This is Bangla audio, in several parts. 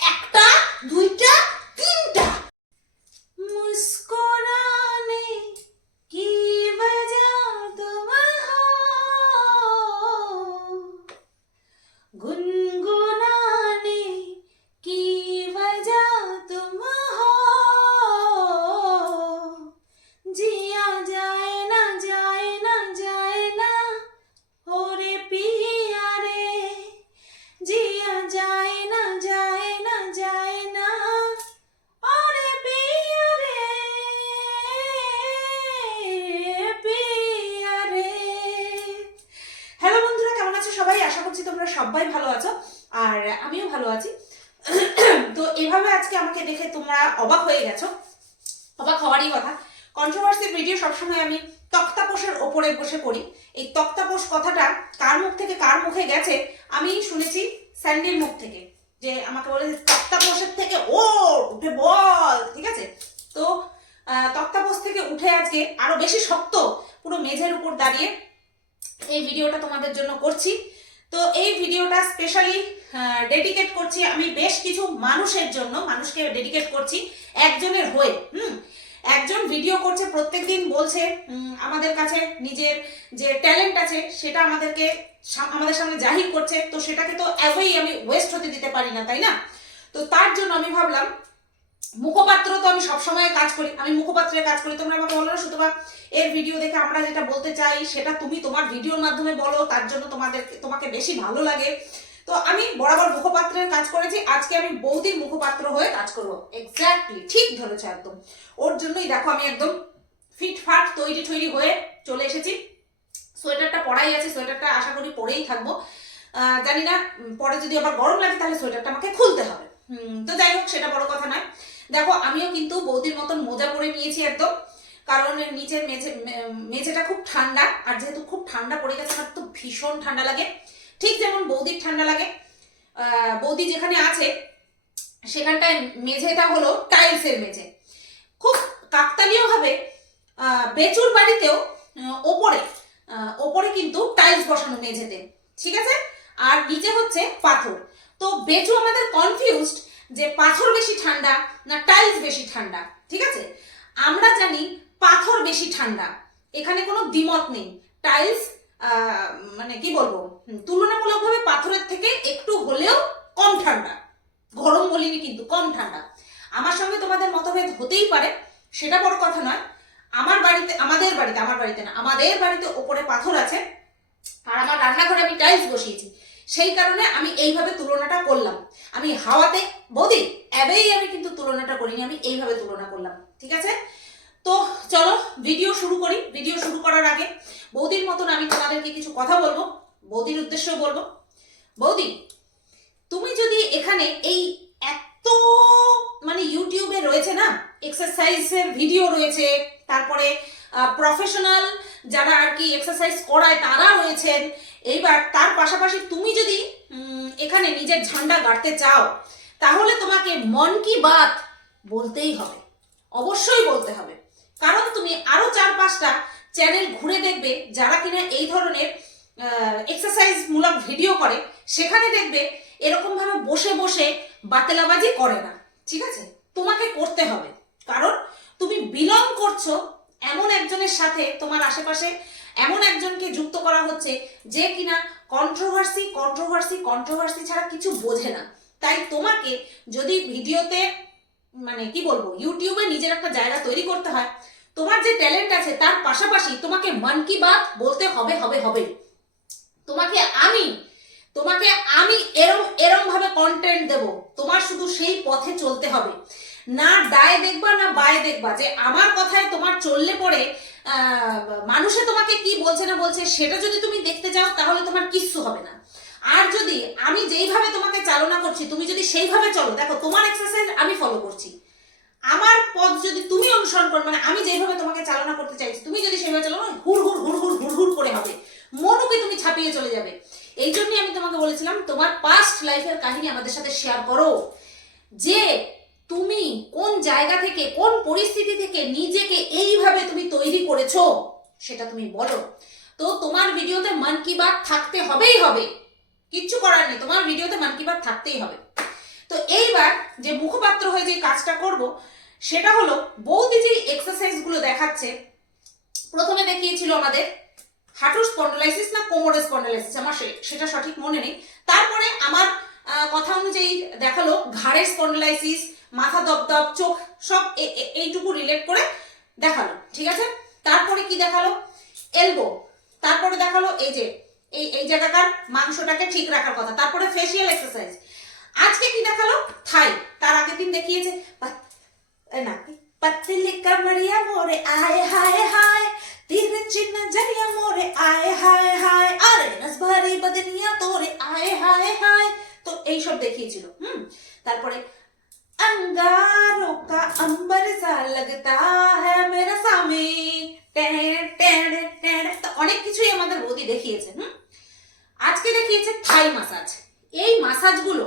একটা দুইটা ভালো আছি। তো এভাবে আজকে আমাকে দেখে তোমরা অবাক হয়ে গেছো। অবাক হওয়ারই কথা। কন্ট্রোভার্সি ভিডিও সবসময় আমি তক্তাপোষের ওপরে বসে করি এই তক্তাপোষ কথাটা কার মুখ থেকে কার মুখে গেছে, আমি শুনেছি স্যান্ডির মুখ থেকে। যে আমাকে বলে তক্তাপোষের থেকে ও উঠে বল, ঠিক আছে? তো তক্তাপোষ থেকে উঠে আজকে আরও বেশি শক্ত পুরো মেঝের উপর দাঁড়িয়ে এই ভিডিওটা তোমাদের জন্য করছি। তো এই ভিডিওটা স্পেশালি ডেডিকেট করছি আমি বেশ কিছু মানুষের জন্য, মানুষকে ডেডিকেট করছি একজনের হয়ে, হুম? একজন ভিডিও করছে প্রত্যেক দিন বলছে আমাদের কাছে নিজের যে ট্যালেন্ট আছে, সেটা আমাদেরকে আমাদের সামনে জাহির করছে, তো সেটাকে তো অ্যাওয়েই আমি ওয়েস্ট হতে দিতে পারি না, তাই না? তো তার জন্য আমি ভাবলাম মুখপাত্র তো আমি সবসময় কাজ করি, আমি মুখপাত্রের কাজ করি, তোমরা আমাকে বলো না সুতরাং এর ভিডিও দেখে আমরা যেটা বলতে চাই, সেটা তুমি তোমার ভিডিওর মাধ্যমে বলো, তার জন্য তোমাদের, তোমাকে বেশি ভালো লাগে। তো আমি বরাবর মুখপাত্রের কাজ করেছি, আজকে আমি বৌদির মুখপাত্র হয়ে কাজ করব। এক্স্যাক্টলি ঠিক ধরেছো একদম। ওর জন্যই দেখো আমি একদম ফিটফাট তৈরি তৈরি হয়ে চলে এসেছি। সোয়েটারটা পরাই আছে, সোয়েটারটা আশা করি পরেই থাকব। জানি না পরে যদি আবার গরম লাগে, তাহলে সোয়েটারটা আমাকে খুলতে হবে। তো যাই হোক, সেটা বড় কথা নয়। দেখো, আমিও কিন্তু বৌদির মতন মোজা পরে নিয়েছি একদম, কারণ নিচের মেঝে মেঝেটা খুব ঠান্ডা, আর যেহেতু খুব ঠান্ডা পড়ে গেছে, আমার তো ভীষণ ঠান্ডা লাগে। ঠিক যেমন বৌদির ঠান্ডা লাগে। বৌদি যেখানে আছে, সেখানটায় মেঝেটা হলো টাইলসের মেঝে। খুব কাকতালীয় ভাবে বেচুর বাড়িতেও ওপরে ওপরে কিন্তু টাইলস বসানো মেঝেতে। ঠিক আছে? আর নিচে হচ্ছে পাথর। তো বেচু আমাদের কনফিউজড যে পাথর বেশি ঠান্ডা না টাইলস বেশি ঠান্ডা, ঠিক আছে? আমরা জানি পাথর বেশি ঠান্ডা। এখানে কোনো দ্বিমত নেই। টাইলস মানে কি বলব? তুলনামূলকভাবে পাথরের থেকে একটু হলেও কম ঠান্ডা। গরম বলিনি কিন্তু কম ঠান্ডা। আমার সঙ্গে তোমাদের মতভেদ হতেই পারে, সেটা বড় কথা নয়। আমার বাড়িতে, আমাদের বাড়িতে, আমার বাড়িতে না, আমাদের বাড়িতে ওপরে পাথর আছে। আর আমার রান্নাঘরে আমি টাইলস বসিয়েছি। সেই কারণে আমি এইভাবে তুলনাটা করলাম। আমি হাওয়াতে, বৌদি, এবেই আমি কিন্তু তুলনাটা করিনি, আমি এইভাবে তুলনা করলাম, ঠিক আছে? তো চলো ভিডিও শুরু করি। ভিডিও শুরু করার আগে বৌদির মতন আমি তোমাদেরকে কিছু কথা বলব, বৌদির উদ্দেশ্যেও বলব। বৌদি, তুমি যদি এখানে এই এত মানে ইউটিউবে রয়েছে না এক্সারসাইজের ভিডিও রয়েছে, তারপরে প্রফেশনাল যারা আর কি এক্সারসাইজ করায় তারা রয়েছেন এইবার তার পাশাপাশি তুমি যদি এখানে নিজের ঝান্ডা গাড়তে চাও, তাহলে তোমাকে মন কি বাত বলতেই হবে। অবশ্যই বলতে হবে। কারণ তুমি আরও চার পাঁচটা চ্যানেল ঘুরে দেখবে, যারা কিনা এই ধরনের এক্সারসাইজ মূলক ভিডিও করে, সেখানে দেখবে এরকম ভাবে বসে বসে বাতেলাবাজি করে না। ঠিক আছে? তোমাকে করতে হবে। কারণ তুমি বিলং করছ এমন একজনের সাথে তোমার আশেপাশে এমন একজনকে যুক্ত করা হচ্ছে যে কিনা কন্ট্রোভার্সি কন্ট্রোভার্সি কন্ট্রোভার্সি ছাড়া কিছু বোঝে না। তাই তোমাকে যদি ভিডিওতে মানে কি বলব ইউটিউবে নিজের একটা জায়গা তৈরি করতে হয়, তোমার যে ট্যালেন্ট আছে তার পাশাপাশি তোমাকে মন কি বাত বলতে হবে হবে হবে। তোমাকে আমি তোমাকে আমি এরম এরম ভাবে কন্টেন্ট দেব। তোমার শুধু সেই পথে চলতে হবে। না ডায়ে দেখবা, না বায়ে দেখবা। যে আমার কথায় তোমার চললে পরে মানুষে তোমাকে কি বলছে না বলছে, সেটা যদি তুমি দেখতে যাও তাহলে তোমার কিচ্ছু হবে না। আর যদি আমি যেইভাবে তোমাকে চালনা করছি, তুমি যদি সেইভাবে চলো, দেখো, তোমার এক্সারসাইজ আমি ফলো করছি। আমার পথ যদি তুমি অনুসরণ করো মানে আমি যেভাবে তোমাকে চালনা করতে চাইছি তুমি যদি সেভাবে চলো হুড় হুড় হুড় হুড় হুড় হুড় করে হবে। মনুকে তুমি ছাপিয়ে চলে যাবে। এই জন্যই আমি তোমাকে বলেছিলাম, তোমার পাস্ট লাইফের কাহিনী আমাদের সাথে শেয়ার করো। যে জায়গা থেকে, কোন পরিস্থিতি থেকে নিজেকে এইভাবে তুমি তৈরি করেছ, সেটা তুমি বলো। তো তোমার ভিডিওতে মন কি বাত থাকতে হবেই হবে। কিচ্ছু করার নেই, তোমার ভিডিওতে মন কি বাত থাকতেই হবে। তো এইবার যে মুখপাত্র হয়ে যে কাজটা করব, সেটা হলো বৌদি যে এক্সারসাইজগুলো দেখাচ্ছে, প্রথমে দেখিয়েছিল আমাদের হাঁটুর স্পন্ডলাইসিস না কোমরের স্পন্ডলাইসিস আমার সেটা সঠিক মনে নেই। তারপরে আমার কথা অনুযায়ী দেখাল ঘাড়ের স্পন্ডলাইসিস মাথা দপদপ চোখ সব এইটুকু রিলেট করে দেখাল, ঠিক আছে? তারপরে কি দেখাল? এলবো তারপরে দেখাল এই যে, এই এই জায়গাকার মাংসটাকে ঠিক রাখার কথা, তারপরে ফেসিয়াল এক্সারসাইজ আজকে কি দেখাল? থাই, তার আগের দিন দেখিয়েছে না পাতলি মারিয়া মোরে, আয়, হায় হায় তীর চিহ্ন জরিয়া মোরে, আয়, হায় হায়, আরে রসভারি বদনিয়া তোরে, আয়, হায় হায়। তো এইসব দেখিয়েছিল, হুম? তারপরে अंगारों का अंबर सा लगता है मेरा স্বামী টেড়ে টেড়ে টেড়ে তো অনেক কিছুই আমাদের বৌদি দেখিয়েছে হুম আজকে দেখিয়েছে থাই মাসাজ এই মাসাজগুলো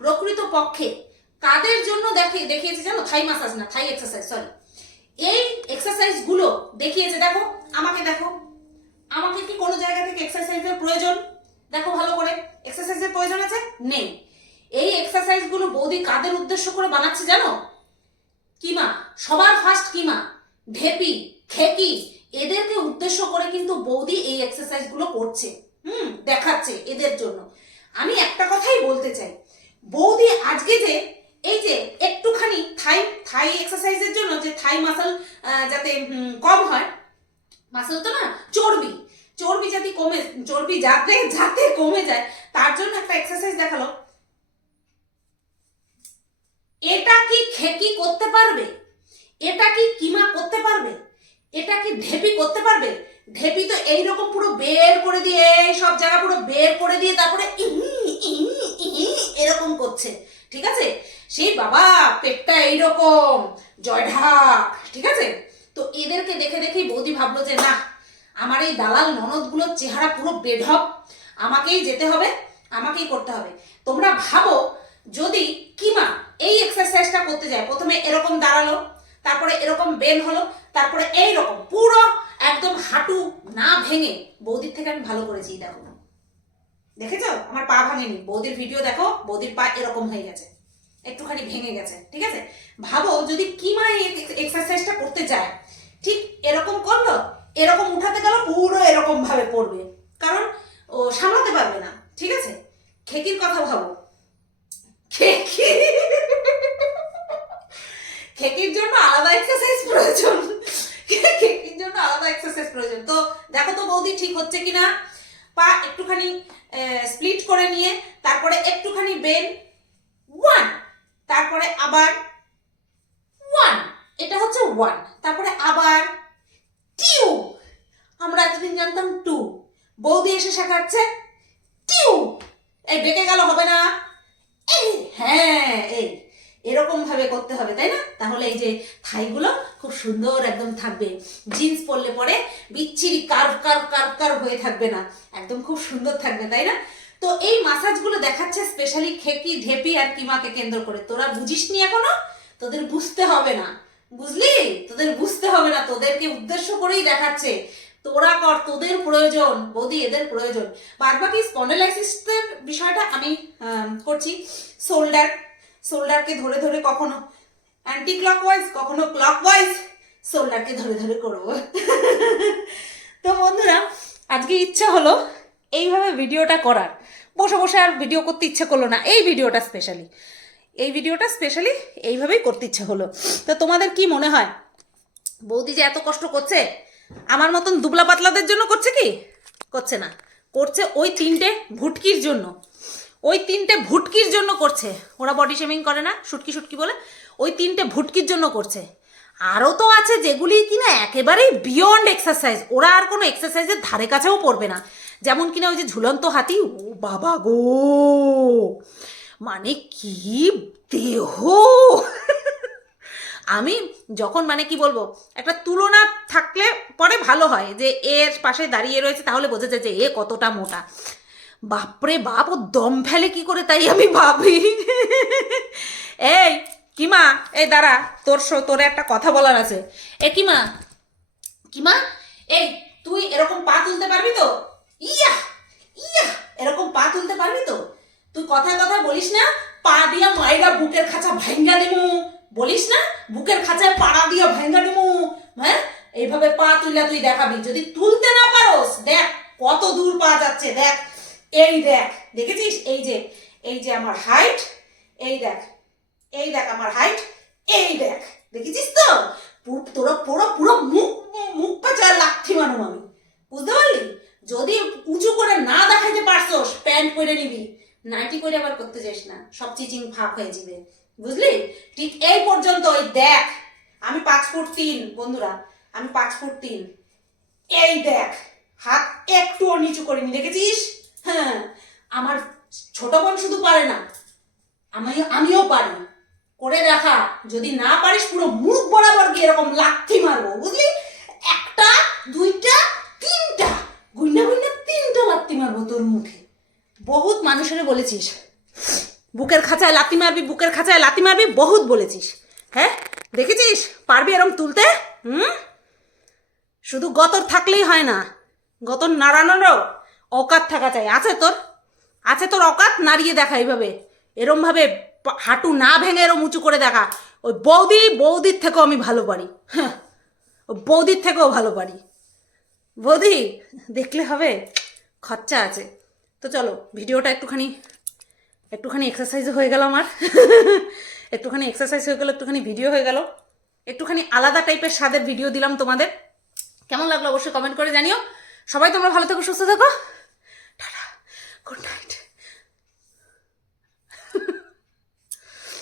প্রকৃত পক্ষে কাদের জন্য দেখে দেখিয়েছে জানো থাই মাসাজ না থাই এক্সারসাইজ সরি এই এক্সারসাইজ গুলো দেখিয়েছে দেখো আমাকে দেখো আমাকে কি কোনো জায়গা থেকে এক্সারসাইজের প্রয়োজন দেখো ভালো করে এক্সারসাইজের প্রয়োজন আছে নেই এই এক্সারসাইজগুলো বৌদি কাদের উদ্দেশ্য করে বানাচ্ছে জানো? কিমা, সবার ফার্স্ট কিমা, ঢেপি, খেকি, এদেরকে উদ্দেশ্য করে কিন্তু বৌদি এই এক্সারসাইজগুলো করছে, হুম, দেখাচ্ছে এদের জন্য। আমি একটা কথাই বলতে চাই, বৌদি আজকে যে, এই যে একটুখানি থাই থাই এক্সারসাইজের জন্য যে থাই মাসল যাতে কম হয় মাসল তো না, চর্বি চর্বি যাতে কমে, চর্বি যাতে যাতে কমে যায়, তার জন্য একটা এক্সারসাইজ দেখাল। এটা কি খেকি করতে পারবে? এটা কি কিমা করতে পারবে? এটা কি ঢেপি করতে পারবে? ঢেপি তো এইরকম পুরো বের করে দিয়ে, এই সব জায়গা পুরো বের করে দিয়ে তারপরে এরকম করছে। ঠিক আছে? সেই বাবা, পেটটা এইরকম জয় ঢাক ঠিক আছে? তো এদেরকে দেখে দেখেই বৌদি ভাবলো যে, না, আমার এই দালাল ননদগুলোর চেহারা পুরো বেঢপ। আমাকেই যেতে হবে, আমাকেই করতে হবে। তোমরা ভাবো যদি কিমা এই এক্সারসাইজটা করতে যায়। প্রথমে এরকম দাঁড়াল, তারপরে এরকম বেন হলো, তারপরে এই রকম পুরো একদম হাঁটু না ভেঙে বৌদির থেকে আমি ভালো করেছি, দেখো। দেখেছ? আমার পা ভাঙেনি। বৌদির ভিডিও দেখো, বৌদির পা এরকম হয়ে গেছে। একটুখানি ভেঙে গেছে, ঠিক আছে? ভাবো যদি কিমা এই এক্সারসাইজটা করতে যায়, ঠিক এরকম করল, এরকম উঠাতে গেল, পুরো এরকম ভাবে পড়বে। কারণ ও সামলাতে পারবে না, ঠিক আছে? খেকির কথা ভাবো। খেকি? খেকির জন্য আলাদা এক্সারসাইজ প্রয়োজন। খেকির জন্য আলাদা এক্সারসাইজ প্রয়োজন। তো দেখো তো বৌদি, ঠিক হচ্ছে কিনা? পা একটুখানি স্প্লিট করে নিয়ে, তারপরে একটুখানি বেন ওয়ান তারপরে আবার ওয়ান এটা হচ্ছে ওয়ান তারপরে আবার টিউ আমরা এতদিন জানতাম টু বৌদি এসে শেখাচ্ছে টিউ এই বেঁকে গেল, হবে না? এই হ্যাঁ এই। এরকম ভাবে করতে হবে, তাই না? তাহলে এই যে থাইগুলো খুব সুন্দর একদম থাকবে। জিন্স পরলে পরে বিচ্ছিরি কার্ভ কার্ভ কার্ভ কার্ভ হয়ে থাকবে না। একদম খুব সুন্দর থাকবে, তাই না? তো এই মাসাজগুলো দেখাচ্ছে স্পেশালি খেকি, ঢেপি আর কিমাকে কেন্দ্র করে। তোরা বুঝিস নি এখনও? তোদের বুঝতে হবে না। বুঝলি? তোদের বুঝতে হবে না। তোদেরকে উদ্দেশ্য করেই দেখাচ্ছে। তোরা কর, তোদের প্রয়োজন। বৌদি, এদের প্রয়োজন। বাদ বাকি স্পন্ডালাইসিসের বিষয়টা আমি করছি। শোল্ডার শোল্ডারকে ধরে ধরে কখনো অ্যান্টি ক্লকওয়াইজ কখনো ক্লকওয়াইজ শোল্ডারকে ধরে ধরে করব। তো বন্ধুরা, আজকে ইচ্ছা হলো এইভাবে ভিডিওটা করার। বসে বসে আর ভিডিও করতে ইচ্ছে করল না, এই ভিডিওটা স্পেশালি এই ভিডিওটা স্পেশালি এইভাবেই করতে ইচ্ছে হলো। তো তোমাদের কি মনে হয়? বৌদি যে এত কষ্ট করছে, আমার মতন দুবলা পাতলাদের জন্য করছে কি? করছে না। করছে ওই তিনটে ভুটকির জন্য। ওই তিনটে ভুটকির জন্য করছে। ওরা বডি শেমিং করে না শুটকি শুটকি বলে। ওই তিনটে ভুটকির জন্য করছে। আরও তো আছে যেগুলি কিনা একেবারেই বিয়ন্ড এক্সারসাইজ ওরা আর কোনো এক্সারসাইজের ধারে কাছেও পড়বে না। যেমন কিনা ওই যে ঝুলন্ত হাতি, ও বাবা গো! মানে কি দেহ! আমি যখন মানে কি বলব, একটা তুলনা থাকলে পরে ভালো হয় যে এর পাশে দাঁড়িয়ে রয়েছে, তাহলে বোঝা যায় যে এ কতটা মোটা। বাপরে বাপ, ও দম ফেলে কি করে তাই আমি ভাবি? এই, কিমা, এই দাঁড়া, তোর তোরে একটা কথা বলার আছে। এ কিমা কিমা, এই, তুই এরকম পা তুলতে পারবি তো? ইয়া ইয়া, এরকম পা তুলতে পারবি তো? তুই কথায় কথায় বলিস না, পা দিয়া মায়েরা বুকের খাঁচা ভাঙ্গা দিমু। বলিস না, বুকের খাঁচায় পাড়া দিয়া ভাঙ্গা দিমু। হ্যাঁ? এইভাবে পা তুইলা তুই দেখাবি। যদি তুলতে না পারোস, দেখ, কত দূর পা যাচ্ছে, দেখ। এই দেখ, দেখেছিস? এই যে এই যে আমার হাইট এই দেখ এই দেখ আমার হাইট এই দেখ, দেখেছিস তো? তোরা পুরো পুরো মুখ মুখ পাচার লাথি মানো আমি। বুঝতে পারলি? যদি উঁচু করে না দেখাইতে পারছোস, প্যান্ট পরে নিবি। নাইটি করে আবার করতে যাস না। সব চিচিং ফাঁক হয়ে যাবে। বুঝলি? ঠিক এই পর্যন্ত, ওই দেখ, আমি পাঁচ ফুট তিন, বন্ধুরা, আমি পাঁচ ফুট তিন। এই দেখ, হাত একটুও নিচু করিনি, দেখেছিস হ্যাঁ আমার ছোট বোন শুধু পারে না আমি আমিও পারি করে দেখা যদি না পারিস পুরো মুখ বরাবর গিয়ে এরকম লাথি মারবো, বুঝলি? একটা, দুইটা, তিনটা গুন্না গুন্না তিনটা লাথি মারবো তোর মুখে। বহুত মানুষের বলেছিস। বুকের খাঁচায় লাথি মারবি, বুকের খাঁচায় লাথি মারবি, বহুত বলেছিস। হ্যাঁ? দেখেছিস? পারবি এরম তুলতে? হুম? শুধু গতর থাকলেই হয় না। গতর নাড়ানোরও অকাত থাকা চাই। আছে তোর? আছে তোর অকাত? নাড়িয়ে দেখা এইভাবে। এরমভাবে হাঁটু না ভেঙে এরম উঁচু করে দেখা। ওই বৌদি, বৌদির থেকেও আমি ভালো পারি। হ্যাঁ ওই বৌদির থেকেও ভালো পারি। বৌদি, দেখলে হবে, খরচা আছে। তো চলো, ভিডিওটা একটুখানি একটুখানি এক্সারসাইজ হয়ে গেল আমার। একটুখানি এক্সারসাইজ হয়ে গেল, একটুখানি ভিডিও হয়ে গেল। একটুখানি আলাদা টাইপের স্বাদের ভিডিও দিলাম তোমাদের। কেমন লাগল অবশ্যই কমেন্ট করে জানিও। সবাই তোমরা ভালো থেকো, সুস্থ থাকো। Tata good night